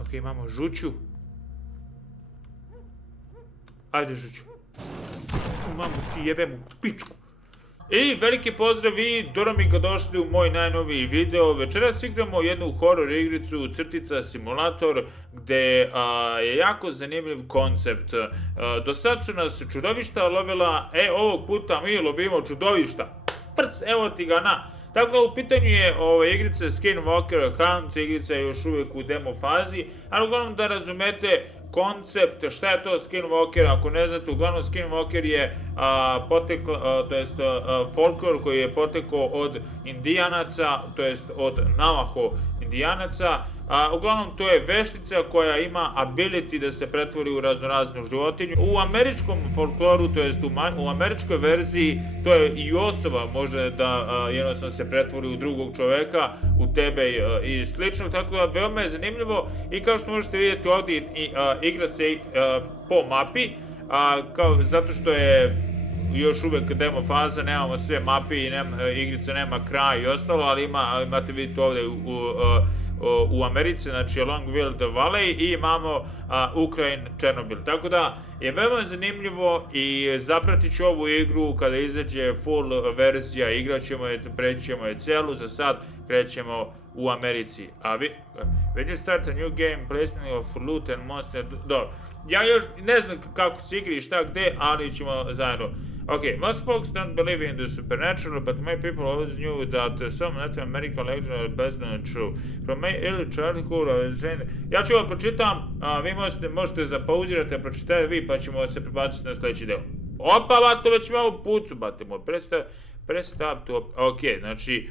Ok, imamo žuću. Ajde žuću. Mamu ti jebem u pičku. I veliki pozdrav i dobro mi ga došli u moj najnoviji video. Večeras igramo jednu horror igricu Crtica Simulator gdje je jako zanimljiv koncept. Do sad su nas čudovišta lovila, ovog puta mi lovimo čudovišta. Prc, evo ti ga na. Tako da u pitanju je igrica Skinwalker Hunt, igrica je još uvijek u demo fazi, ali uglavnom da razumete koncept, šta je to Skinwalker, ako ne znate, uglavnom Skinwalker je folklor koji je potekao od Indijanaca, to jest od Navajo Indijanaca. Uglavnom to je veštica koja ima ability da se pretvori u raznoraznu životinju. U američkom folkloru, to jest u američkoj verziji, to je i osoba može da jednostavno se pretvori u drugog čoveka, u tebe i slično, tako da veoma je zanimljivo i kao što možete vidjeti ovdje igra se po mapi, zato što je još uvijek demo faza, nemamo sve mapi i igrica nema kraj i ostalo, ali imate vidjeti ovdje u Americi, znači Longville Valley i imamo Ukrajin Černobil. Tako da je veoma zanimljivo i zapratit ću ovu igru kada izađe full verzija, igrat ćemo je, preći ćemo je celu, za sad krećemo u Americi. When you start a new game, placement of loot and monster, dobro. Ja još ne znam kako se igri i šta gde, ali ćemo zajedno. Okay, most folks don't believe in the supernatural, but many people always knew that some Native American legends are based on true. From my early childhood, I was trained... Ja ću vam pročitam, vi možete zapauzirati, a pročitajte vi, pa ćemo se prebaciti na sljedeći deo. Opa, bato, već imamo pucu, bate moj, prestav to... Ok, znači...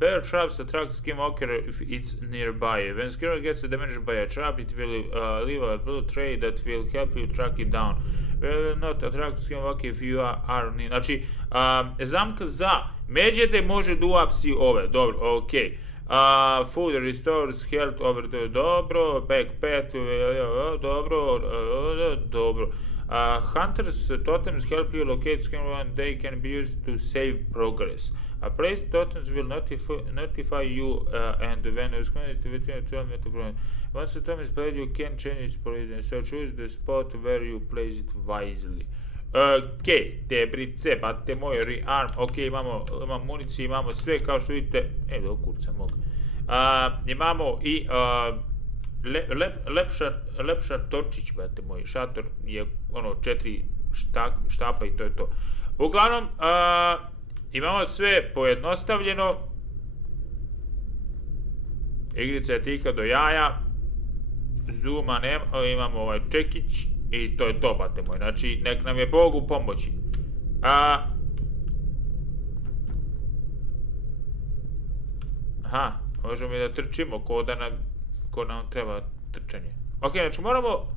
bear traps attract Skinwalker if it's nearby. When Skinwalker gets damaged by a trap, it will leave a blue tray that will help you track it down. Will not attract Skinwalker if you are near. Znači, zamka za međete može da uapsi ove. Dobro, ok. Food restores health over the... Dobro. Backpack... Dobro. Dobro. Hunters totems help you locate Skinwalker and they can be used to save progress. Placed totems will notify you and when you scan it within 12 meters. Once the totem is played, you can change its position, so choose the spot where you place it wisely. Ok, te brice, bate moj rearm, ok, imamo municiju, imamo sve kao što vidite, do kurca mog. Imamo i lepšar točić, bate moj, šator je 4 štapa i to je to. Uglavnom, imamo sve pojednostavljeno. Igrica je tiha do jaja. Zooma nema, imamo ovaj čekić i to je to, bate moj. Znači, nek nam je Bog u pomoći. Aha, možemo i da trčimo, ko nam treba trčanje. Ok, znači moramo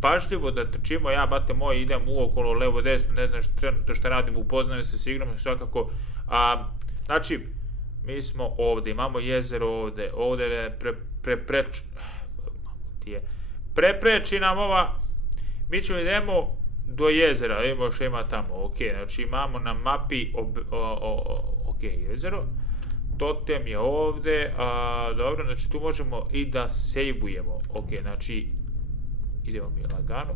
pažljivo da trčimo, ja, bate moj, idem uokolo, levo, desno, ne znam trenutno šta radim, upoznajem se s igrom, svakako. Znači, mi smo ovdje, imamo jezero ovdje, ovdje je prepreči nam ova, mi ćemo idemo do jezera, vidimo što ima tamo, ok, znači imamo na mapi, ok, jezero, totem je ovdje, dobro, znači tu možemo i da sejvujemo, ok, znači, idemo mi lagano.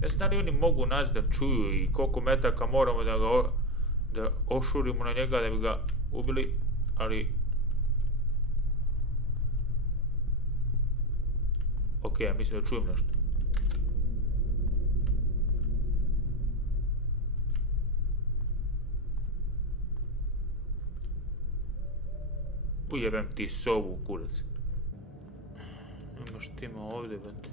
Ne znam da li oni mogu nas da čuju i koliko metaka moramo da ošurimo na njega da bi ga ubili, ali... Ok, ja mislim da čujem nešto. Ujebem ti sovu, kurac. Ima štima ovdje, bate.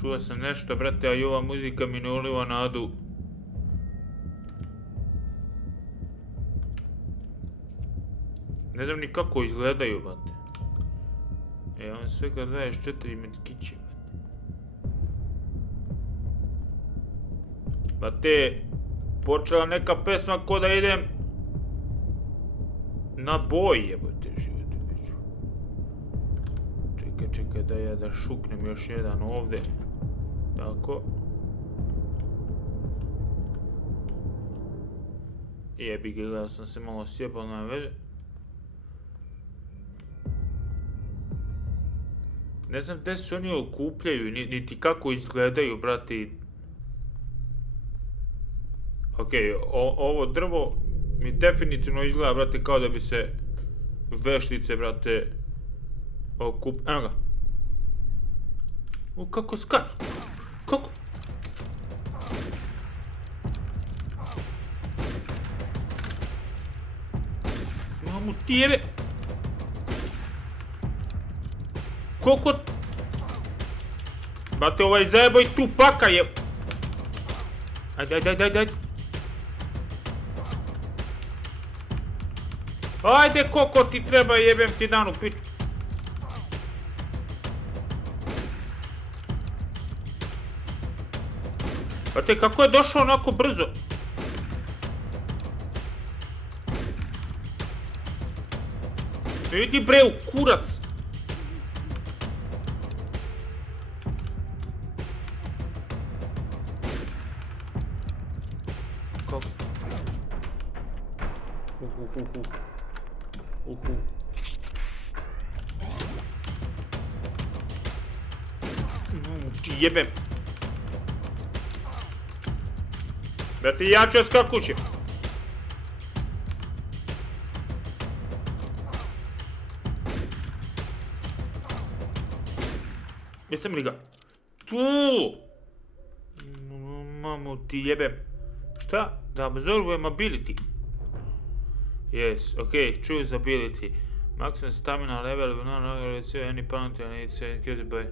Čuo sam nešto, brate, a i ova muzika mi ne uliva nadu. Ne znam ni kako izgledaju, brate. On svega 24 medkiće, brate. Brate, počela neka pesma ko da idem na boj, jebote, živote, biću. Čekaj, da ja da šuknem još jedan ovdje. Tako. Jebi ga, gledao sam se malo sjebao na veze. Ne znam gde se oni okupljaju, niti kako izgledaju, brati. Okej, ovo drvo mi definitivno izgleda, brate, kao da bi se veštice, brate, Evo ga. Kako skač? Kako? Mamu ti jebe! Koliko... Brate, ovaj zajeboj tu paka je... Ajde. Ajde, koliko ti treba, jebem ti dan u piču. Brate, kako je došao onako brzo? Idi bre u kurac. Kako? Ti jebem. Brate, ja ću skakući. Jesam li ga? Tu! Mamu ti jebem. Šta? Da absorbujem ability. Yes, ok, choose ability. Maximum stamina level will not longer receive any penalty and it's increased by...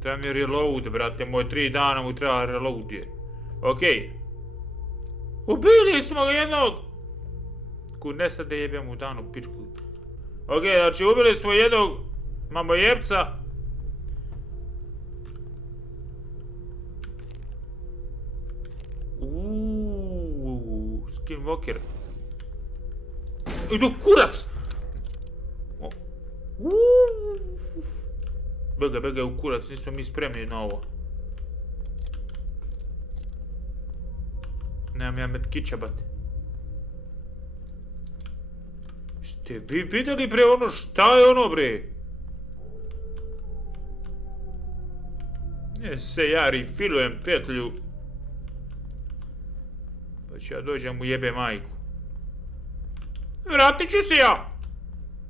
Treba mi reload, brate, moj 3 dana mu treba reload je. Okej. Ubili smo jednog! Kud ne sad da jebem u danu pičku. Okej, znači ubili smo jednog mamojebca. Skinwalker. Idu kurac! Bega u kurac, nismo mi spremni na ovo. Nemam ja medkića, bate. Ste vi vidjeli, bre, ono, šta je ono, bre? Ne se ja refilujem, prijatelju. Pa ću ja dođem u jebe majku. Vratit ću se ja!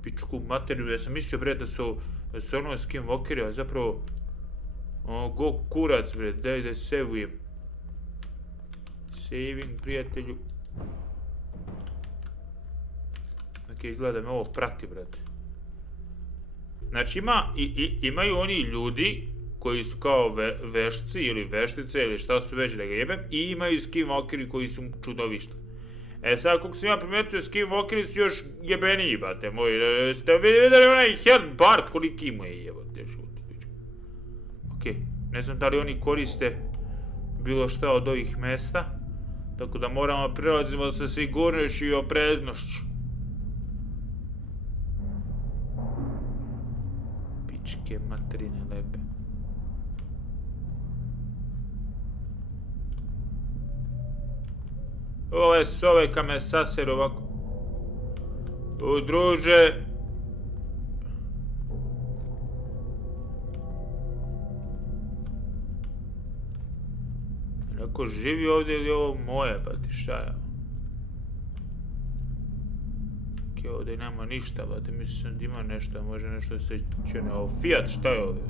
Pičku materiju, ja sam mislio, bre, da su ono skinwalkeri, a zapravo... Go kurac, bre, daj da savujem. Saving, prijatelju. Ok, izgleda da me ovo prati, brate. Znači, imaju oni ljudi koji su kao vešci ili veštice ili šta su već, da ga jebem, i imaju skinwalkeri koji su čudovišta. E sad, kako sam ja primetio, skinwalkeri su još jebeniji, brate moji. Ste vidjeli onaj headbard koliki mu je, jebote, život. Ok, ne znam da li oni koriste bilo šta od ovih mesta, tako da moramo prelazimo sa sigurnošću i opreznošću. Pičke materine lepe. Ove soveka me saseru ovako. Druže. Neko živi ovdje ili ovo moje, pa ti šta je? Ok, ovdje nema ništa, pa ti mislim da ima nešto, može nešto da se isčene. Ovo Fiat, šta je ovdje?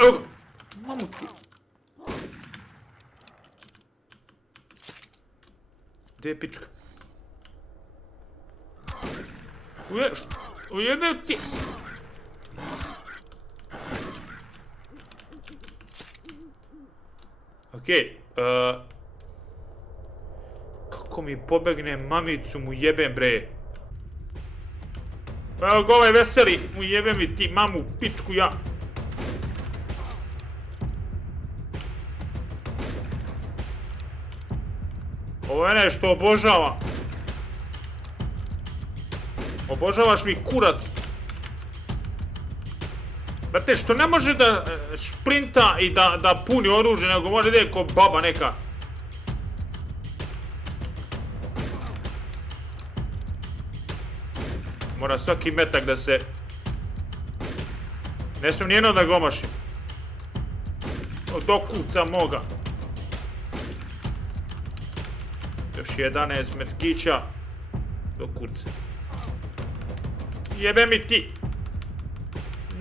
Evo ga! Mamu ti! Gdje je pička? Ujebeo ti! Okej, kako mi pobegne mamicu mu jebem, bre. Evo ga ovaj veseli, mu jebem i ti mamu pičku ja. Ovo je nešto obožava. Obožavaš mi kurac. Brate, što ne može da šprinta i da puni oružje, nego može da je ko baba neka. Mora svaki metak da se... Ne smijem nijedno da gomašim. Do kuca moga. Još 11 metkića. Do kuca. Jebe mi ti.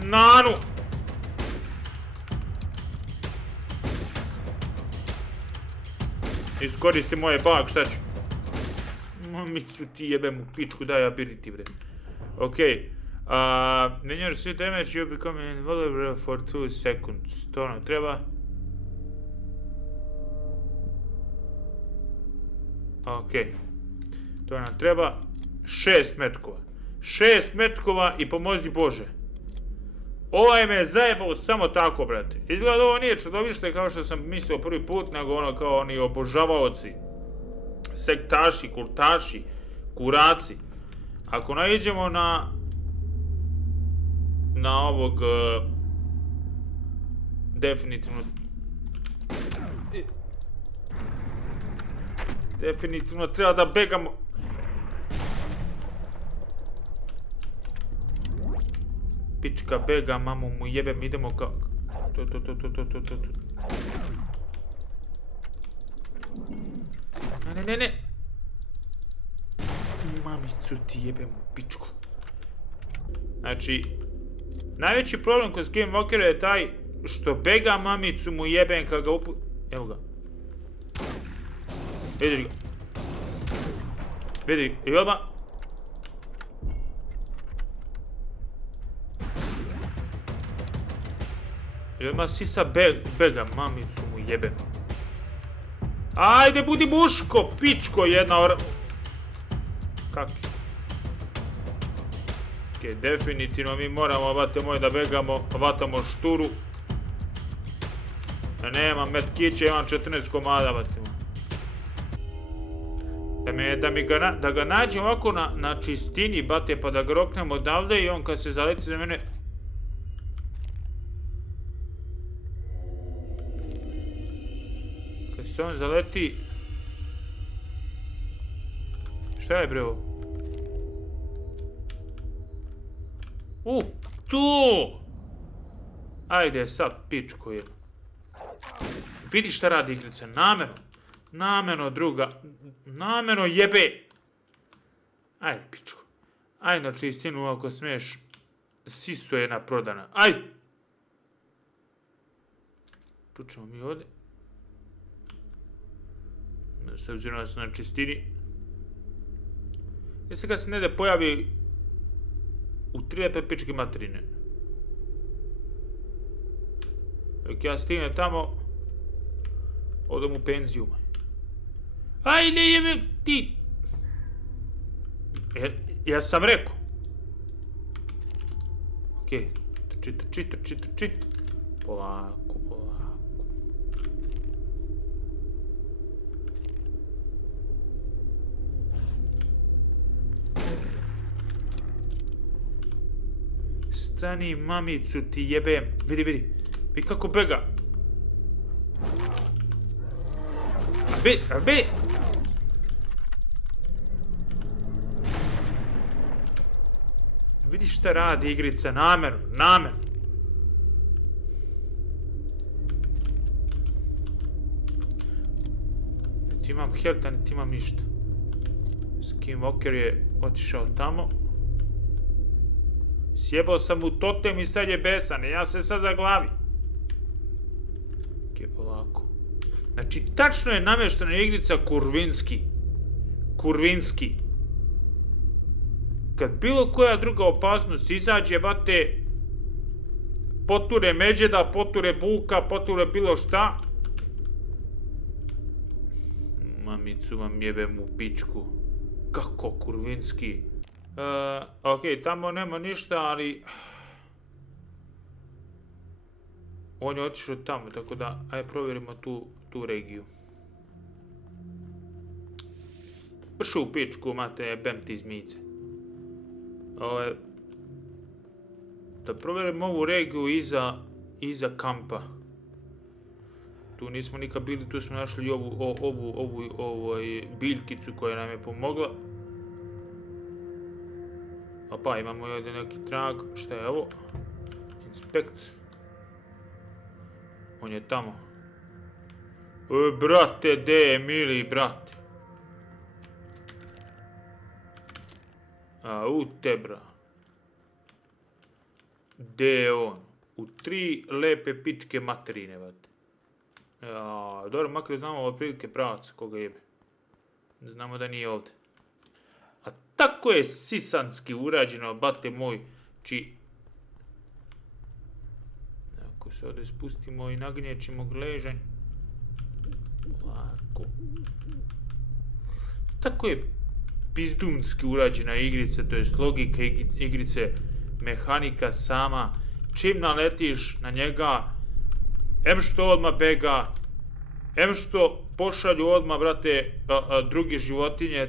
Nanu. Iskoristi moje bag, šta ću? Mamicu ti jebem u pičku, daj ability bre. Okej. When you're so damaged, you become invulnerable for 2 seconds. To nam treba. Okej. To nam treba 6 metkova. 6 metkova i pomozi Bože. Ovaj me zajebao samo tako, brate. Izgleda ovo nije čudovište kao što sam mislio prvi put, nego ono kao oni obožavaoci. Sektaši, kurtaši, kuraci. Ako naiđemo na ovog definitivno treba da begamo. Pička bega, mamu mu jebem, idemo kao... To. Ne. Mamicu ti jebem u pičku. Znači, najveći problem kod Skinwalkera je taj što bega, mamicu mu jebem kad ga Evo ga. Vidiš ga. Vidi, i odmah. I odmah sisa bega, mamicu mu jebem. Ajde, budi muško, pičko jedna Kaki? Okej, definitivno mi moramo, vate moje, da begamo, vatamo šturu. Nemam metkiće, imam 14 komada, vate moje. Da ga nađem ovako na čistini, bate, pa da ga roknem odavde i on kad se zaleti za mene... Kad se on zaleti... Šta je bre ovo? Tu! Ajde sad, pičko jedno. Vidi šta radi igrica, namjerno. Namjerno, druga. Namjerno jebe. Ajde, pičko. Ajde na čistinu ako smiješ. Sisu je naprodana. Ajde! Čučemo mi ovdje. S obzirom da su na čistini. Jesi kad se ne da pojavi u 3 pičke materine. Dok ja stignem tamo, odem u penziju. Ajde jebem ti! Ja sam rekao. Okej, trči. Polako. Stani, mamicu ti jebem. Vidi. Vidi kako bega. Vidi. Vidi šta radi igrica, namjerno. Niti imam health, niti imam ništa. Skinwalker je otišao tamo. Sjebao sam u totem i sad je besan, ja se sad zaglavi. Okej, polako. Znači, tačno je namještena igrica Kurvinski. Kad bilo koja druga opasnost izađe, bate, poture Međeda, poture Vuka, poture bilo šta. Mamicu vam jebem u pičku. Kako Kurvinski? Okej, tamo nema ništa, ali... On je otišao tamo, tako da, ajde provjerimo tu regiju. Pršu u pičku, mate, jebem ti zmijice. Da provjerim ovu regiju iza kampa. Tu nismo nikad bili, tu smo našli ovu biljkicu koja nam je pomogla. Opa, imamo ovdje neki trag. Šta je ovo? Inspekt. On je tamo. Brate, de je mili, brate? A, u te, bra. De je on? U 3 lepe pičke materine, vate. Ja, dobro, makar znamo otprilike pravac koga jebe. Znamo da nije ovdje. A tako je sisanski urađeno, bate moj, ako se ovdje spustimo i nagnječimo gležanj. Lako. Tako je pizdunski urađena igrica, to jest logika igrice, mehanika sama. Čim naletiš na njega, em što odmah bega, em što pošalju odmah, brate, druge životinje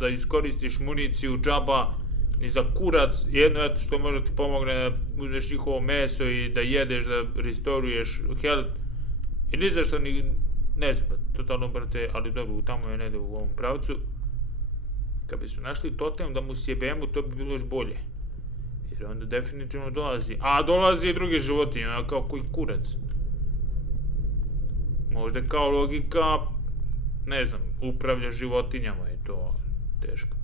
da iskoristiš municiju džaba, ni za kurac, jedno je što može ti pomogne da uzmeš njihovo meso i da jedeš, da restoruješ health, i ni za što ni, ne znam, totalno, brate, ali dobro, tamo je negdje u ovom pravcu. Kad bismo našli totem da mu sjebemo, to bi bilo još bolje. Jer onda definitivno dolazi. A, dolazi i druge životinje, kao koji kurac. Možda kao logika, ne znam, upravlja životinjama i to teško.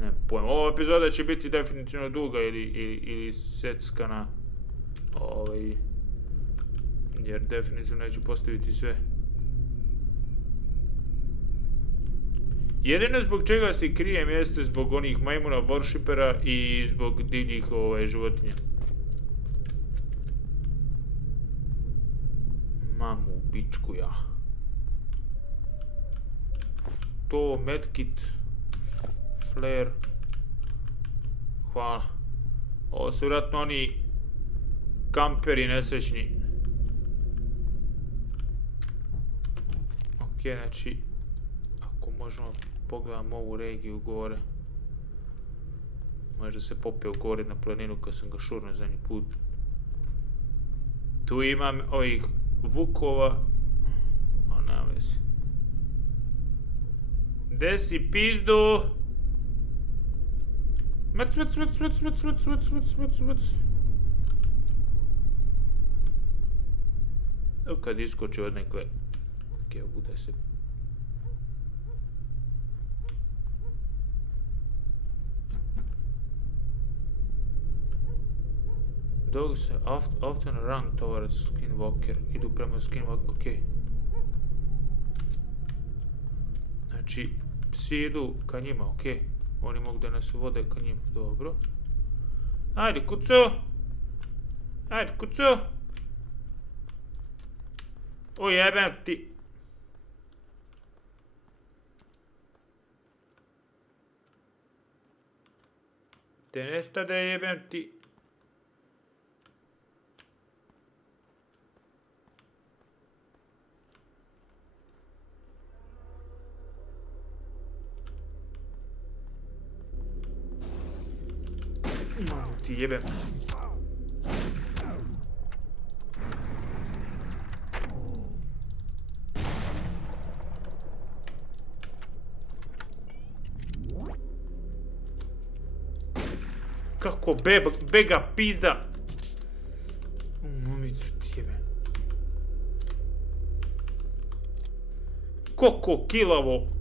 Ne pojma, ova epizoda će biti definitivno duga ili seckana. Jer definitivno neću postaviti sve. Jedino zbog čega se krijem jeste zbog onih majmuna worshipera i zbog divljih životinja. Mamu pičku ja. To, medkit, flare. Hvala. Ovo su vjerojatno oni kamperi nesrećni. Ok, znači, ako možemo pogledamo ovu regiju gore. Možda se popeo gore na planinu kad sam ga šurno zadnji put. Tu imam ovih vukova. O, nema veze. Gde si, pizdu? Mrc. Evo kad iskoči od nekle. Ok, bude se. Dogs often run towards Skinwalker. Idu prema Skinwalker, ok. Znači, psi idu ka njima, ok. Oni mogu da nas vode ka njima, dobro. Ajde, kucu! Ajde, kucu! Ujebem ti! Te nestade, jebem ti! Ti jebem. Kako bega pizda. Mamicu ti jebem. Koliko kilavo.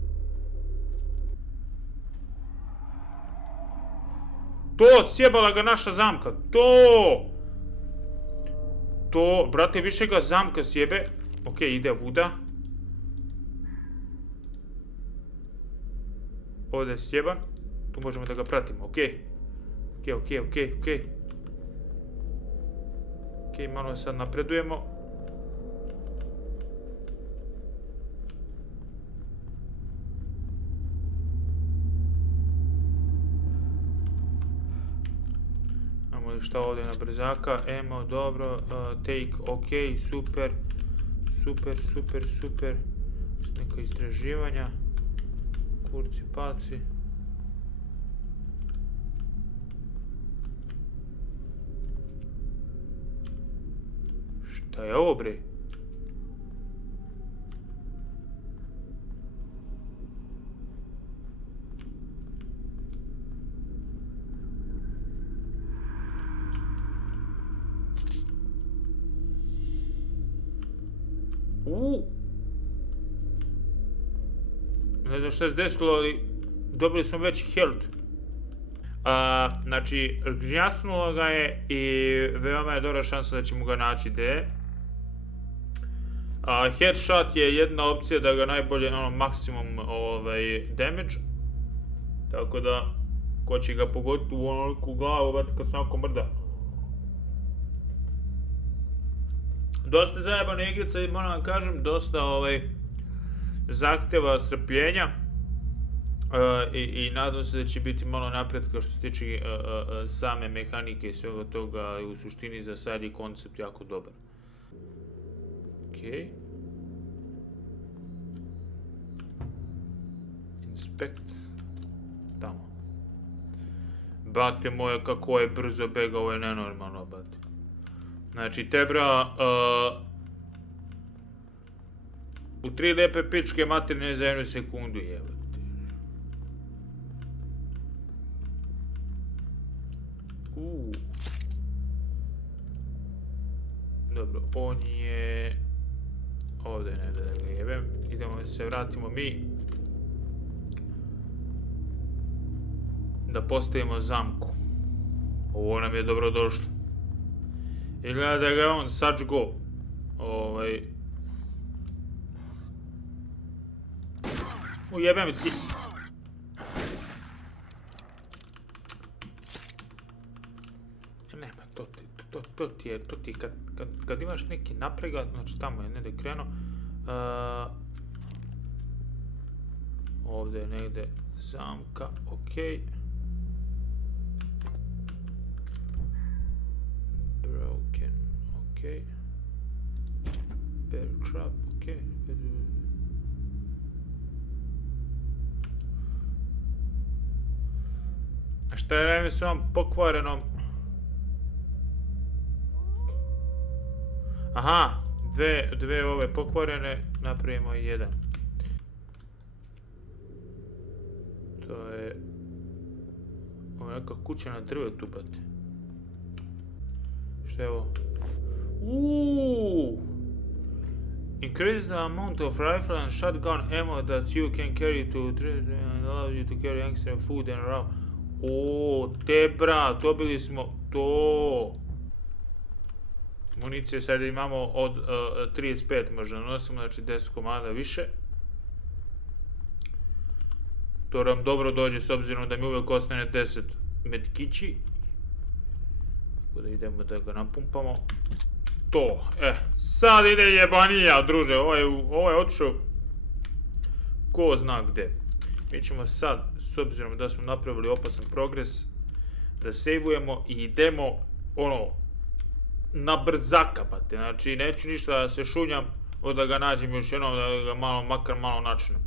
To, sjebala ga naša zamka, to, brate, više ga zamka sjebe. Ok, ide vuda. Ovdje je sjeban, tu možemo da ga pratimo, ok. Ok, malo sad napredujemo. Šta ovdje na brzaka, emo, dobro, take, ok, super, neka istraživanja, Kurci, palci. Šta je ovo, bre? Ne znam šta se desilo, ali dobili smo veći health. Znači, gnjasnulo ga je i veoma je dobra šansa da ćemo ga naći gde je. Headshot je jedna opcija da ga najbolje, maksimum damage. Tako da, ko će ga pogoditi u onoliku glavu, već kad se onako mrda. Dosta zajebana igrica i moram vam kažem, dosta zahteva strpljenja. I nadam se da će biti malo napretka što se tiče same mehanike i svega toga, ali u suštini za sad je koncept jako dobar. Okej. Inspect. Tamo. Bate moje, kako je brzo bega, ovo je nenormalno, bate. Znači, tebra u 3 lepe pičke materne za 1 sekundu, jebate. Dobro, on je ovdje, ne da ga jebem. Idemo da se vratimo mi da postavimo zamku. Ovo nam je dobro došlo. I gleda da ga on sačgo. Ujebem ti. Nema, to ti je, kad imaš neki napregat, znači tamo je negdje krenuo. Ovdje je negdje zamka, okej. Broken, okej. Bear trap, okej. A šta je s ovom pokvarenom? Aha, dve ove pokvarene, napravimo jedan. To je... Ovo je neka kuća na drvetu, bate. Šta je ovo? Increase the amount of rifle and shotgun ammo that you can carry to and allow you to carry extra food and raw. Tebra, dobili smo to. Municije sad imamo od 35 možda nosimo, znači 10 komada više. To nam dobro dođe s obzirom da mi uvijek ostane 10 medkići. Tako da idemo da ga napumpamo. To, sad ide jebanija, druže, ovo je otišao ko zna gde. Mi ćemo sad, s obzirom da smo napravili opasan progres, da sejvujemo i idemo, na brzaka, bate. Znači, neću ništa da se šunjam, da ga nađem još jednom, da ga makar malo načinem.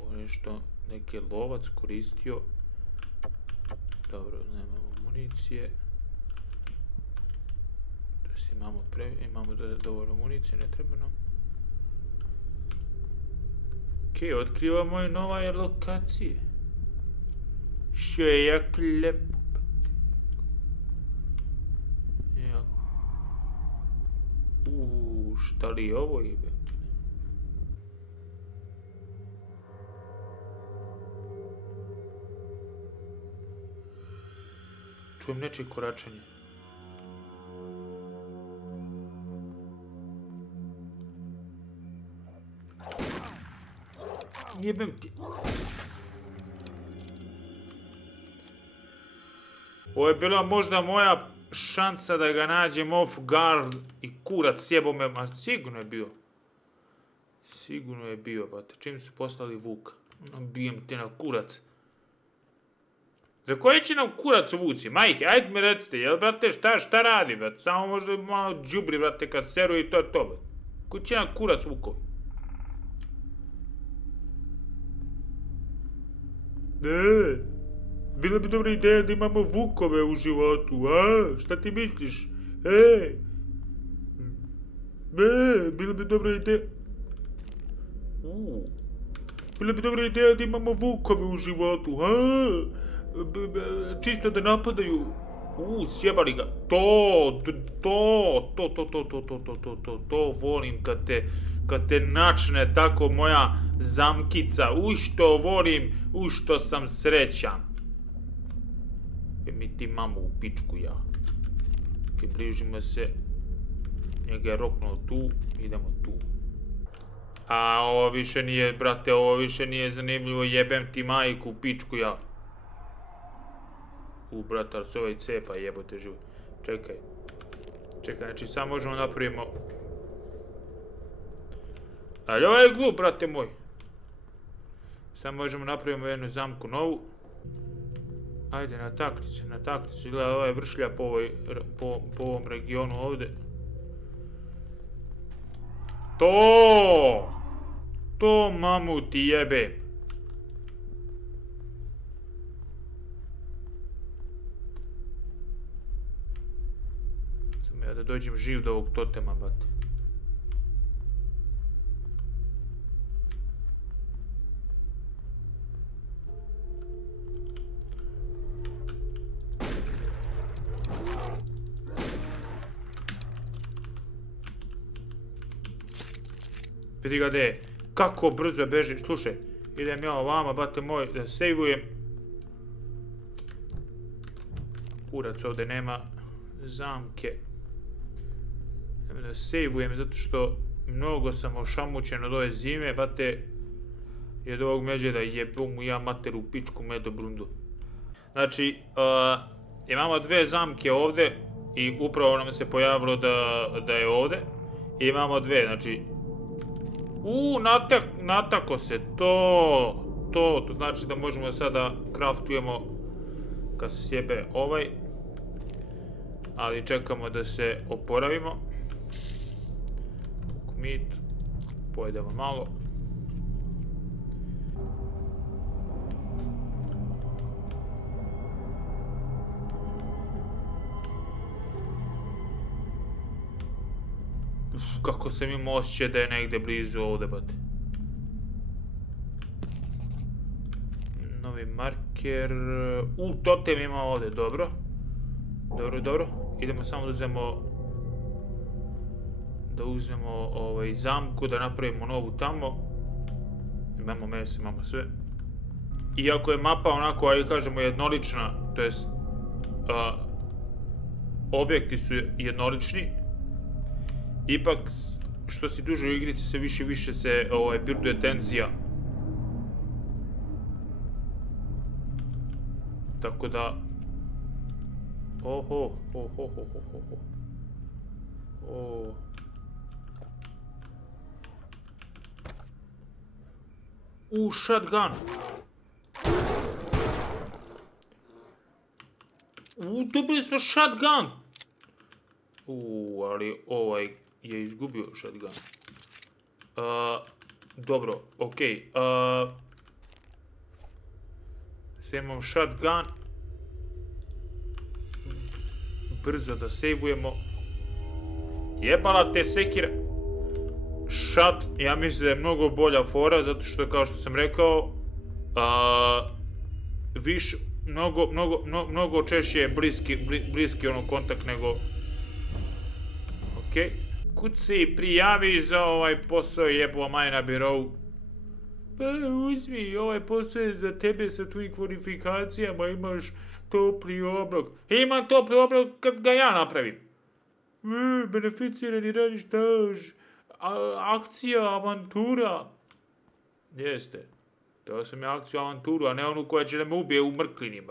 Ovo nešto, neki lovac koristio. Dobro, nemamo municije. Imamo dovoljno municije, ne treba nam. Okej, otkrivamo i nove lokacije. Što je jako lepo. Šta li je ovo jebe? Čujem nečije koračanje. Jebem ti. Ovo je bila možda moja šansa da ga nađem off guard i kurac sjebo me, a sigurno je bio. Sigurno je bio, bate. Čim su poslali Vuka? Bijem te na kurac. Za koji će nam kurac uvuci? Majke, ajde mi recite, jel, brate, šta radi, brate? Samo možda malo džubri, brate, kaseru i to je to, brate. Koji će nam kurac vukovi? Ne, bila bi dobra ideja da imamo vukove u životu, a? Šta ti misliš? Ne, bila bi dobra ideja... Bila bi dobra ideja da imamo vukove u životu, a? Čisto da napadaju. Sjebali ga. To volim kad te načne tako moja zamkica. Što volim, što sam srećan. Mi ti mamu u pičku ja. Bližimo se. Njega je roknuo tu, idemo tu. A ovo više nije, brate, ovo više nije zanimljivo, jebem ti majku u pičku ja. Bratar, se ovaj cepa, jebote život. Čekaj, znači sad možemo napravimo... Ali ovo je glup, brate moj. Sad možemo napravimo jednu zamku novu. Ajde, natakni se, gleda, ovo je vršlja po ovom regionu ovde. To mamu ti jebe. Samo ja da dođem živ do ovog totema, bate. Vidi ga gde, kako brzo beži, slušaj, idem ja ovama, bate moj, da sejvujem. Kurac, ovde nema zamke. Da sejvujem, zato što mnogo sam ošamućen od ove zime, bate, i od ovog međeda jebu mu ja mater u pičku medobrundu. Znači, imamo dve zamke ovde i upravo nam se pojavilo da je ovde. I imamo dve, znači, natako se, to znači da možemo sada craftujemo kad se sjebe ovaj, ali čekamo da se oporavimo. Meat, pojedemo malo. Kako sam imao osjećaj da je negde blizu ovde, bate. Novi marker... totem ima ovde, dobro. Dobro. Idemo samo da uzmemo zamku, da napravimo novu tamo. Imamo meso, imamo sve. Iako je mapa onako, ajde kažemo, jednolična, to jest objekti su jednolični, ipak, što si duže u igrici, sve više i više se birduje tenzija. Tako da... Oho. Shotgun! Dobili smo shotgun! Ali ovaj je izgubio shotgun. Dobro, okej. Sve imam shotgun. Brzo da sejvujemo. Jebala te sekira. Ja mislim da je mnogo bolja fora, zato što, kao što sam rekao, više, mnogo češće je bliski kontakt nego... Okej. Kud se prijavi za ovaj posao, jebo maj na birovu? Pa uzmi, ovaj posao je za tebe sa tvojim kvalifikacijama, imaš topli obrok. Imam topli obrok kad ga ja napravim. Beneficirani radni staž, akcija, avantura. Jeste. To sam ja akciju, avanturu, a ne onu koja će da me ubije u mrklini.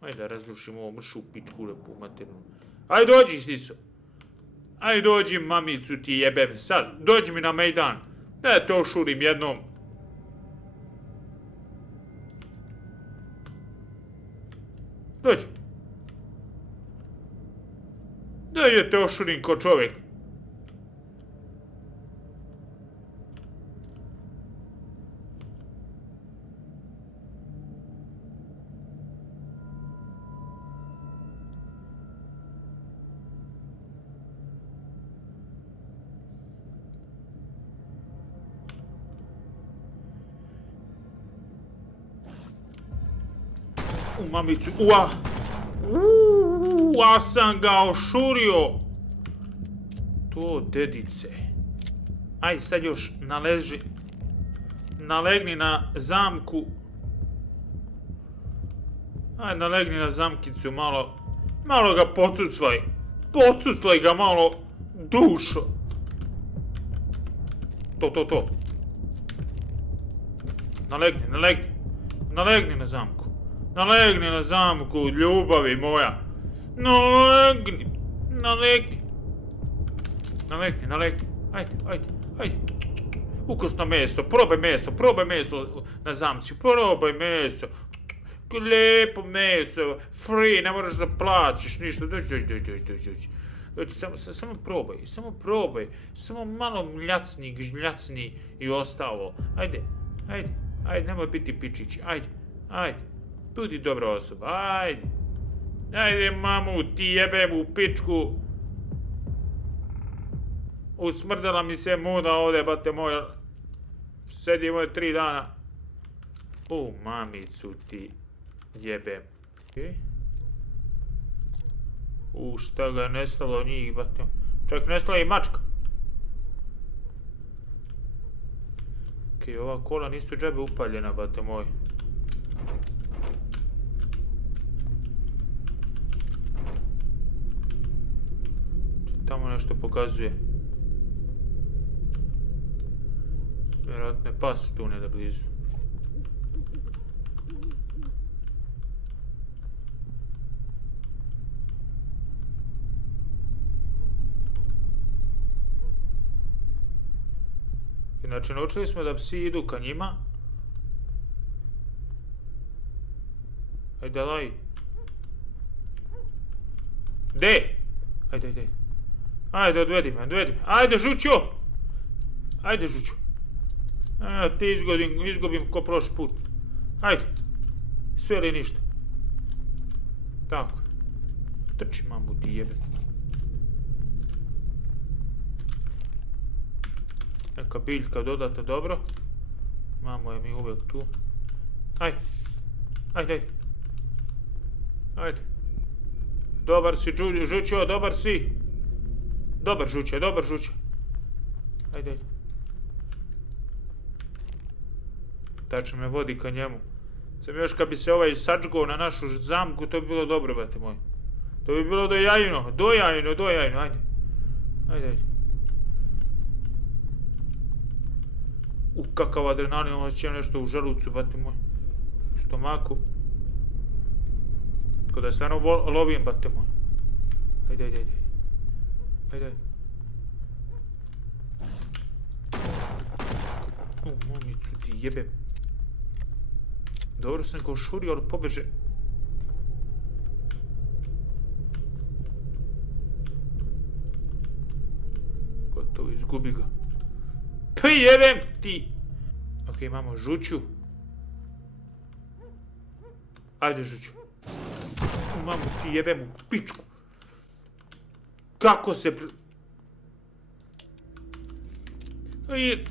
Ajde da razrušim ovo mršu pičku lepu maternu. Ajde dođi, Siso. Ajde dođi, mamicu ti jebem sad. Dođi mi na Mejdan. Da to šurim jednom. Dođi. Da te ošurim ko čovjek. U mamicu, a sam ga ošurio. To, dedice. Aj, sad još nalegni na zamku. Aj, nalegni na zamkicu malo ga pocuclaj ga malo, dušo. To. Nalegni na zamku. Nalegni na zamku, ljubavi moja. Nalegni. Ajde. Ukusno meso, probaj meso na zamci, probaj meso. Lijepo meso, free, ne moraš da plaćiš ništa, dođi. Samo probaj, samo malo mljacni i ostalo. Ajde, nemoj biti pičić, ajde, budi dobra osoba, ajde mamu, ti jebem u pičku. Usmrdala mi se muda ovdje, bate moja, sedi moje 3 dana. Mamicu ti jebem. Šta ga je nestalo njih, bate. Čak nestala i mačka. Okej, ova kola nisu džabe upaljena, bate moj. Tamo nešto pokazuje. Vjerojatno je pas tu ne da blizu. Inače, naučili smo da psi idu ka njima. Ajde, laj. De? Ajde. Ajde, odvedi me. Ajde, žućo! Ti izgubim ko prošli put. Ajde. Sve ili ništa. Tako. Trči, mamu, ti jebe. Neka biljka dodata, dobro. Mamo je mi uvijek tu. Ajde. Dobar si, žućo, dobar si. Dobar žuće. Ajde. Tačno me vodi ka njemu. Sam još kad bi se ovaj sačgao na našu zamku, to bi bilo dobro, brate moj. To bi bilo dojajno, ajde. Kakav adrenalin, osjećam nešto u želucu, brate moj. U stomaku. Ko da stvarno lovim, brate moj. Ajde. Monicu ti jebem. Dobro sam ga ošurio, ali pobeže. Gotovo, izgubi ga. Pa jebem ti! Ok, imamo žuću. Ajde, žuću. Mamu ti jebem u pičku. Kako se...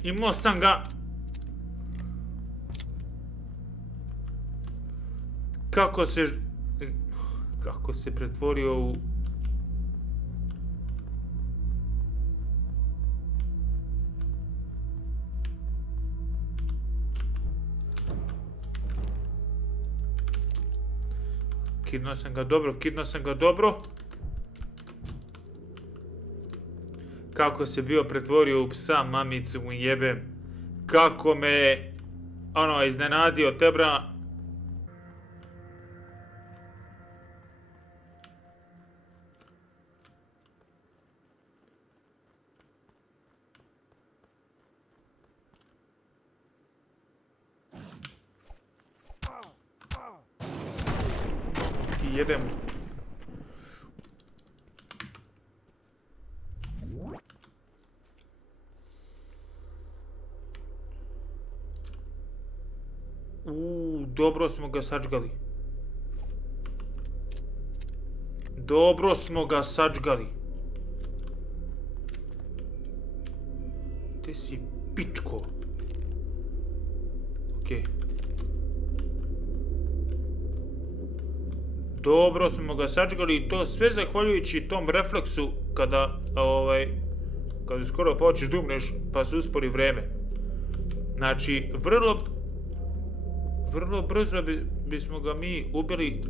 Imao sam ga. Kako se pretvorio u... Kidnuo sam ga dobro. Kako se bio pretvorio u psa, mamicu mu jebem. Kako me iznenadio tebra. Ti jebem. Dobro smo ga sačgali. Te si pičko. Okej. Dobro smo ga sačgali i to sve zahvaljujući tom refleksu kada skoro počneš da umreš pa se uspori vreme. Znači, vrlo brzo bismo ga mi ubili.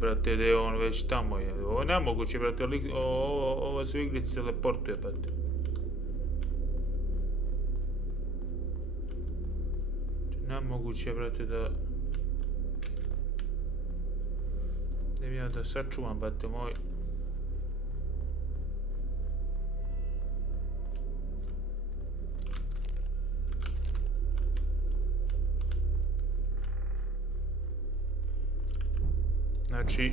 Brate, da je on već tamo je. Ovo je nemoguće, brate, ovo se u igrici teleportuje, brate. Nemoguće, brate, da... Idem ja da sačuvam, brate moj. Znači,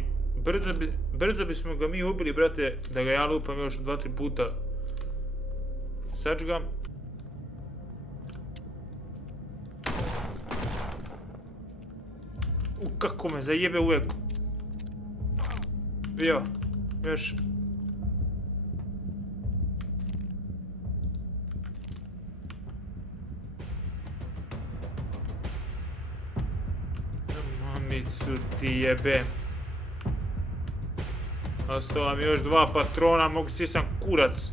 brzo bismo ga mi ubili, brate, da ga ja lupam još 2-3 puta sačgam. Kako me zajebe uvijek. Evo, još. Mamicu ti jebem. Ostala mi još 2 patrona, mogu sisam kurac.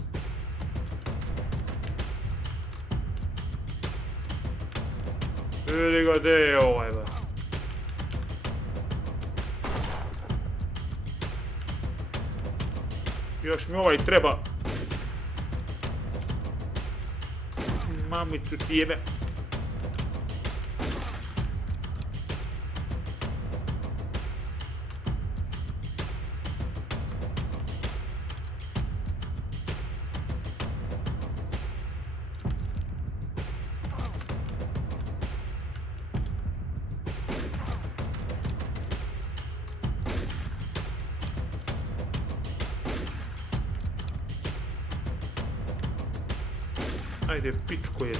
Vidi ga, gdje je ovaj, ba. Još mi ovaj treba. Mamicu ti jebe. Ajde, pičko je.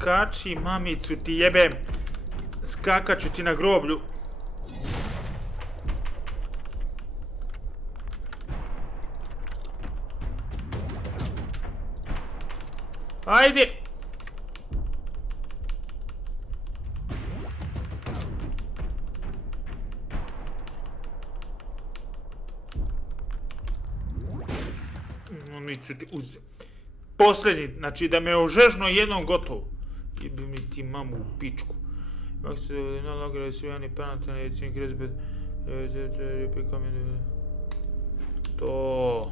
Skači, mamicu ti jebem. Skakaću ti na groblju. Ajde! Mamicu ti uzem. Posljednji, znači da me ožežno jednom gotovo. Jebe mi ti mamu u pičku. Ako se no longer resivani penalty i cink rezbet to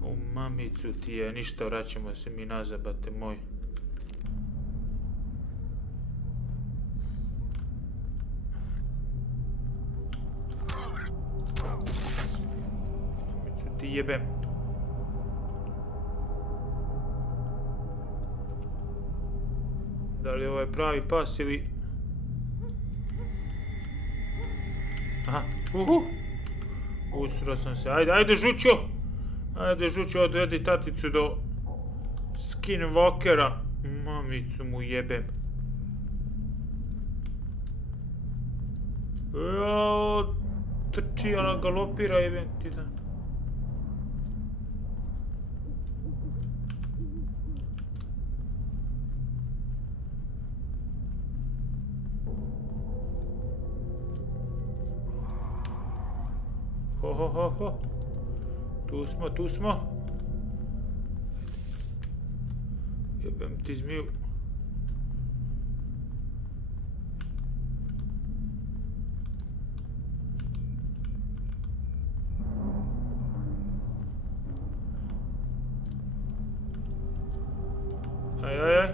u mamicu ti je, ništa, vraćamo se mi nazad, bate moj. Mamicu ti jebem. Da li je ovaj pravi pas ili... Aha, usro sam se, ajde žućo! Ajde žućo, odvedi taticu do Skinwalkera. Mamicu mu jebem. Jao, trči, ona galopira, jebem ti da. Ho. Tu smo. Jebem ti zmiju. Aj.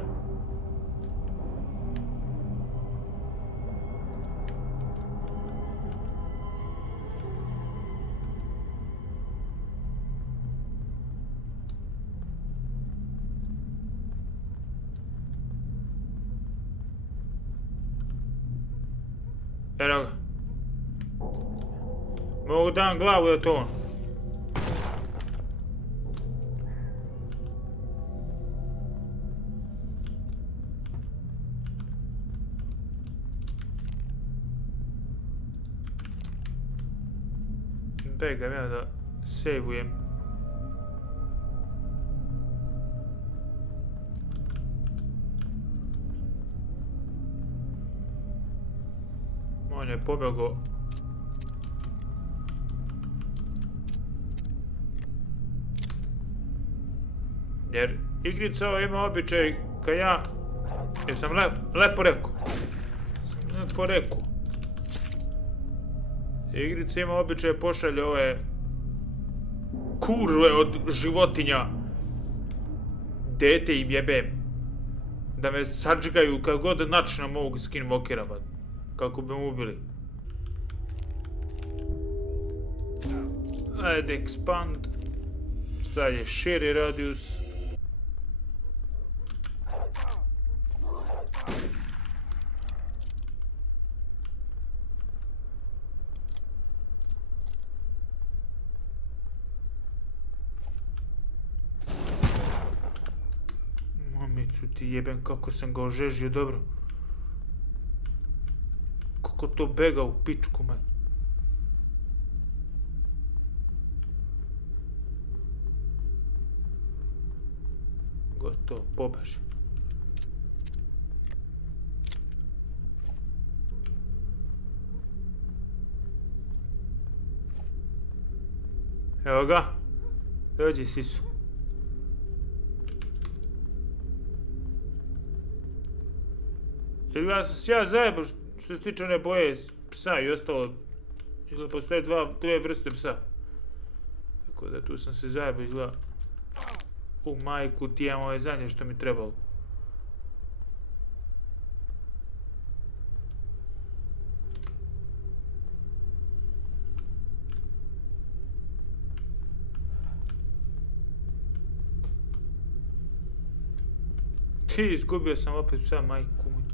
Eno ga. Mogu dam glavu da to on. Begam ja da sejvujem. On je pobjegao. Jer igrica ova ima običaj kad ja... Jer sam lepo rekao. Igrica ima običaj pošalje ove kurve od životinja. Dete im jebem. Da me sačgaju kad god načina mogu skinem okirama. Kako bi me ubili. Ajde, expand. Sad je širi radius. Mamicu ti jebem kako sam ga ožežio, dobro. Kako to bega u pičku, man. Gotovo, pobeže. Evo ga. Dođi, sisu. Ili sam se ja zajebao što se tiče one boje psa i ostalo. Ili postoje dve vrste psa. Tako da tu sam se zajebao izgleda. U majku ti imam ove zadnje što mi trebalo. Ti, izgubio sam opet psa, majku moj.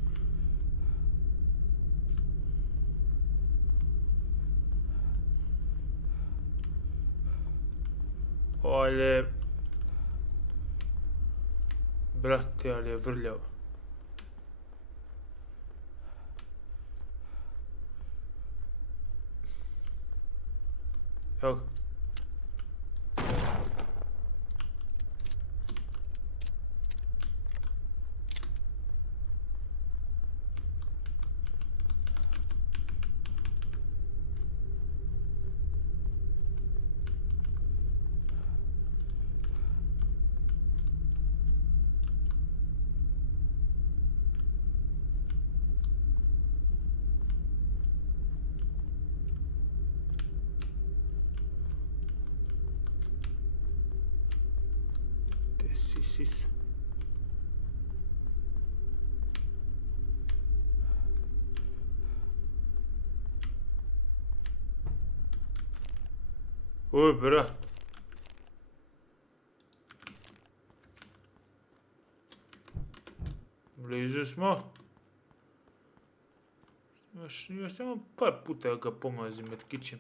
Ali... Brate, ali je vrljao. Evo ga. Sis. Oj, brat. Blizu smo. Još samo par puta ga pomazim metkićem.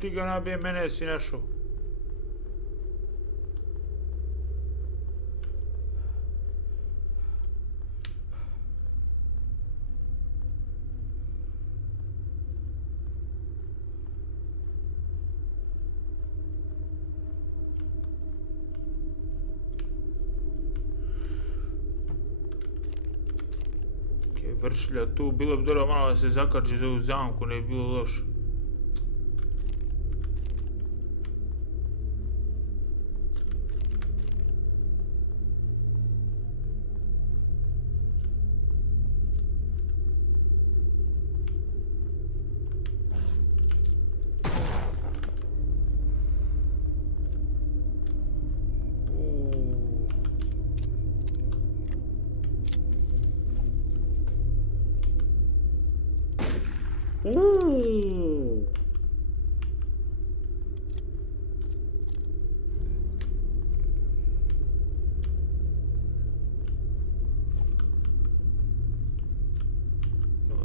Ti ga nabije, mene si našao. Okej, vršlja tu, bilo bi dobro malo da se zakači za ovu zamku, ne bi bilo loše.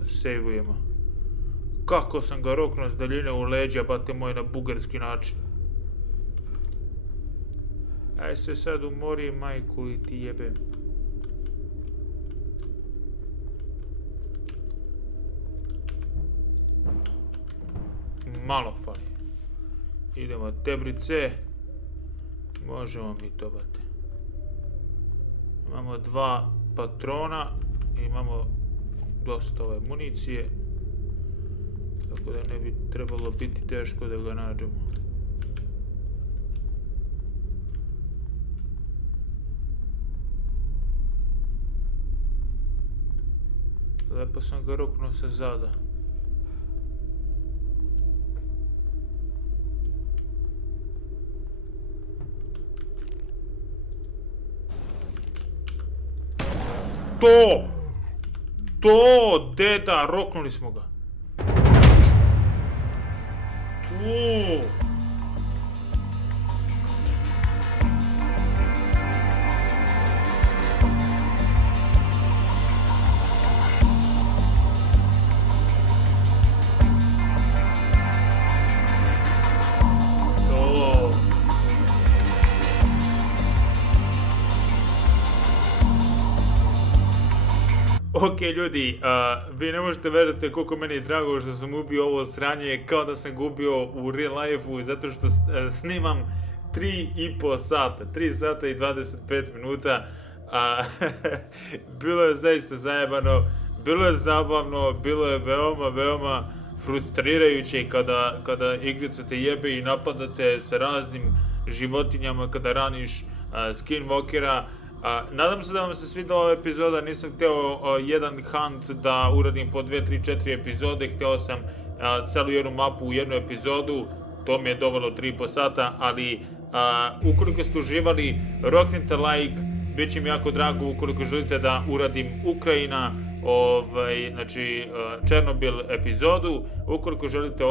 sejvujemo. Kako sam ga roknuo s daljine u leđa, bate moj, na bugarski način. Aj se sad umori, majku, li ti jebem. Malo fali. Idemo tebrice. Možemo mi to, bate. Imamo 2 patrona. Imamo dosta ove municije. Tako da ne bi trebalo biti teško da ga nađemo. Lepo sam ga roknuo sa zada. To, deda, roknuli smo ga. Ok, ljudi, vi ne možete verujete koliko meni je drago što sam ubio ovo sranje, kao da sam ga ubio u real life-u, zato što snimam 3,5 sata, 3 sata i 25 minuta. Bilo je zaista zajebano, bilo je zabavno, bilo je veoma frustrirajuće kada igrica te jebe i napadate sa raznim životinjama kada raniš skinwalkera. Nadam se da vam se svidela ova epizoda, nisam hteo jedan hunt da uradim po 2, 3, 4 epizode, hteo sam celu jednu mapu u jednu epizodu, to mi je dovelo 3,5 sata, ali ukoliko ste uživali, roknite like, bit će mi jako drago ukoliko želite da uradim Ukrajina, znači Černobil epizodu, ukoliko želite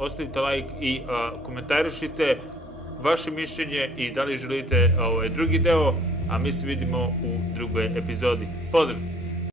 ostavite like i komentarišite vaše mišljenje i da li želite drugi deo, a mi se vidimo u drugoj epizodi. Pozdrav!